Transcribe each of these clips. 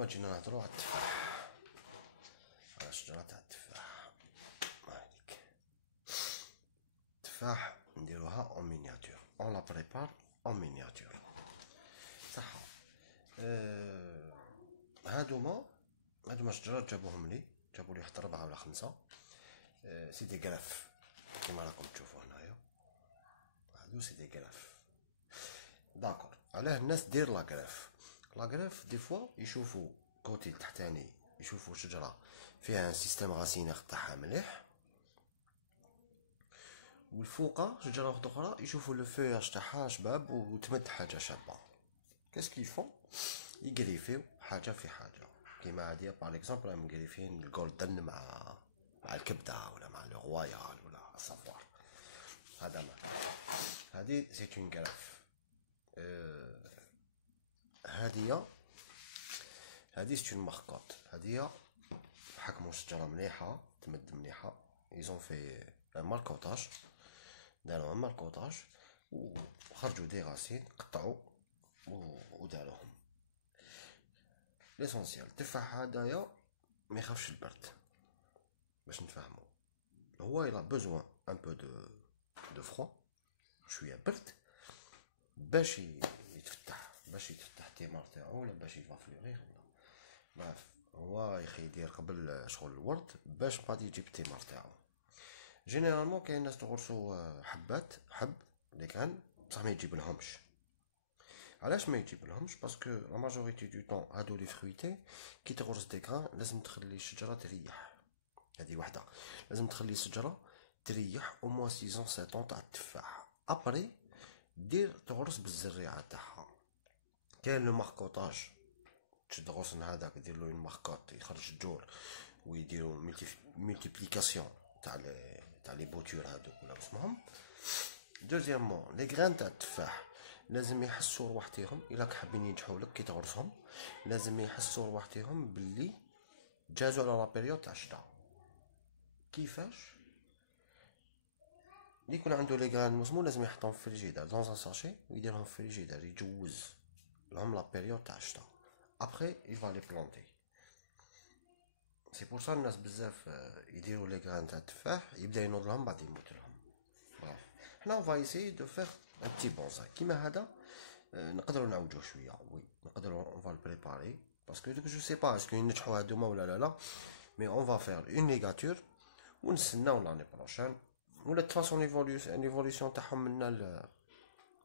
ايوا جينا نهضروا على التفاح، على شجرة تاع التفاح. هاديك التفاح نديروها اون مينياتور، اون لا بريبار اون مينياتور صح. هادوما شجرات جابوا لي حتى 4 ولا 5. سي دي غراف كيما راكم تشوفوا هنايا، هادو سي دي غراف. داكور، علاه الناس دير لاغراف دي فوا يشوفوا كوتي التحتاني، يشوفوا شجرة فيها ان سيستيم غاسينيغ تاعها مليح، والفوقا شجرة وحدة اخرى يشوفوا لو فوياج تاعها شباب وتمد حاجة شابة. كاس كيفون يقريفيو حاجة في حاجة، كيما هادي باغ اكزومبل راهم مقريفين الجولدن مع الكبدة ولا مع لو غوايال ولا الصفوار. هذا ما هادي سي اون غراف. هادي سي اون ماركوت. هادي حكموا شجرة مليحة تمد مليحة، يزون في ماركوتاج، داروا ماركوتاج وخرجوا دي غاسين قطعوا وداروهم. ليسونسيال التفاح هدايا ما يخافش البرد، باش نتفاهموا هو يلا بوزوان ان بو دو فرو، شويه برد باش يتفتح الثمار تاعو، ولا باش يفا فلوريغ ولا برف. هو يخي يدير قبل شغل الورد باش غادي يجيب الثمار تاعو. جينيرالمون كاين ناس تغرسو حب اللي كان بصح ما يجيب لهمش. علاش ما يجيب لهمش؟ باسكو لا ماجوريتي دو طون هادو لي فرويتي كي تغرس دي غران لازم تخلي الشجره تريح. هذه وحده، لازم تخلي الشجره تريح او موان 6 7 تاع التفاح. ابري دير تغرس بالزريعه تاعها. كاين لو ماركوتاج، تشد غصن هذاك دير له ماركوت يخرج الجور ويديروا ملتيبليكاسيون تاع لي بوتور هادوك ولا اسمهم. دوزيامون لي غران تاع التفاح لازم يحسوا رواحتهم، الا حابين ينجحوا لك كي تغرسهم لازم يحسوا رواحتهم باللي جازوا على لا بيريود تاع الشتاء. كيفاش؟ اللي يكون عنده لي غران مسمو لازم يحطهم في الفريجيدار دون ان ساشي ويديرهم في الفريجيدار، يجوز لهم لا بيريود تاع الشتاء. ابري يفا لي بلونتي. سي بور سا الناس بزاف يديروا لي غران تاع التفاح يبدا ينوض لهم بعد يموت لهم. بريف حنا اون فا ايسيي دو فيغ ان بتي بونساي كيما هذا. نقدروا نعوجوه شويه، وي نقدروا اون فا البريباري باسكو دوك جو سي با اسكو ينجحوا هادوما ولا لا، مي اون فا فيغ اون ليغاتور ونستناو لاني بروشان، ولا تفاصون ايفوليسيون تاعهم من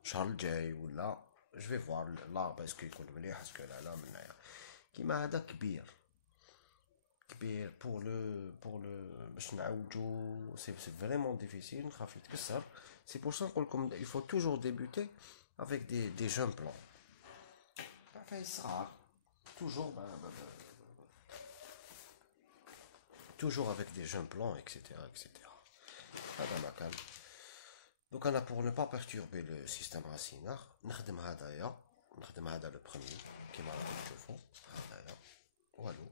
الشهر الجاي ولا جو في فوار لا باسكو يكون مليح اسكو لا منايا. كيما هذا كبير بور لو باش نعوجو سي فريمون ديفيسيل، نخاف يتكسر. سي بور سا نقولكم il faut toujours débuter avec des jeunes plants. فاي صغار toujours avec des jeunes plants etc. هذا ما كان. دوك انا pour ne pas perturber le système racinaire نخدم هذا لو بروميير كيما راكم تشوفوا هذايا والو.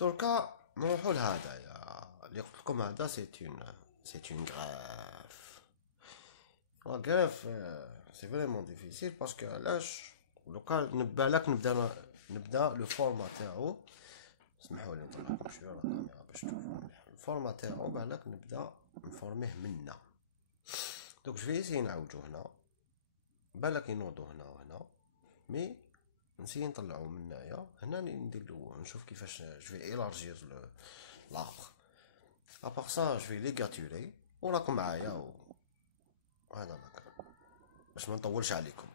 دركا نروحو لهذايا اللي قلت لكم. هذا سي اون غراف. لا غراف سي فريمون ديفيسيل باسكو علاش؟ لوكا نبالك نبدا لو فورما تاعو. اسمحوا لي نطلع لكم شويه لا كاميرا باش تشوفوا مليح الفورما تاعو. بالك نبدا نفورميه منا. دوك جو في اسيي نعوجو هنا، بالك ينوضو هنا وهنا، مي نسيي نطلعو من هنايا. هنا نديرلو نشوف كيفاش جو ايلارجير لاربر. ابار سا جو لي غاتوري وراكم معايا وهذا مكان باش ما نطولش عليكم.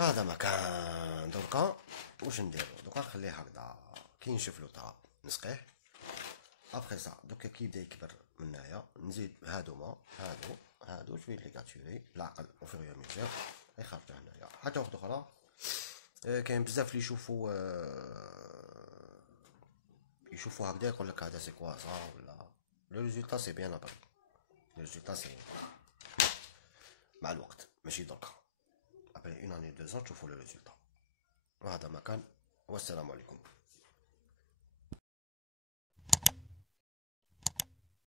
هذا مكان. دركا واش نديرو؟ دركا نخليه هكذا كي نشوف له تراب نسقيه. ابخي سا دوكا كي يبدا يكبر من هنايا نزيد هادو شويه لي كاتوري بالعقل وفيغ ميزير يخرجوا هنايا. حاجه واحده اخرى، كاين بزاف اللي يشوفوا هكذا يقول لك هذا سي كوا صا ولا لو ريزولتا سي بيان ابري. لو ريزولتا سي مع الوقت ماشي دركا. ابري اون اني 2 ans تشوفوا لو ريزولتا. وهذا مكان والسلام عليكم.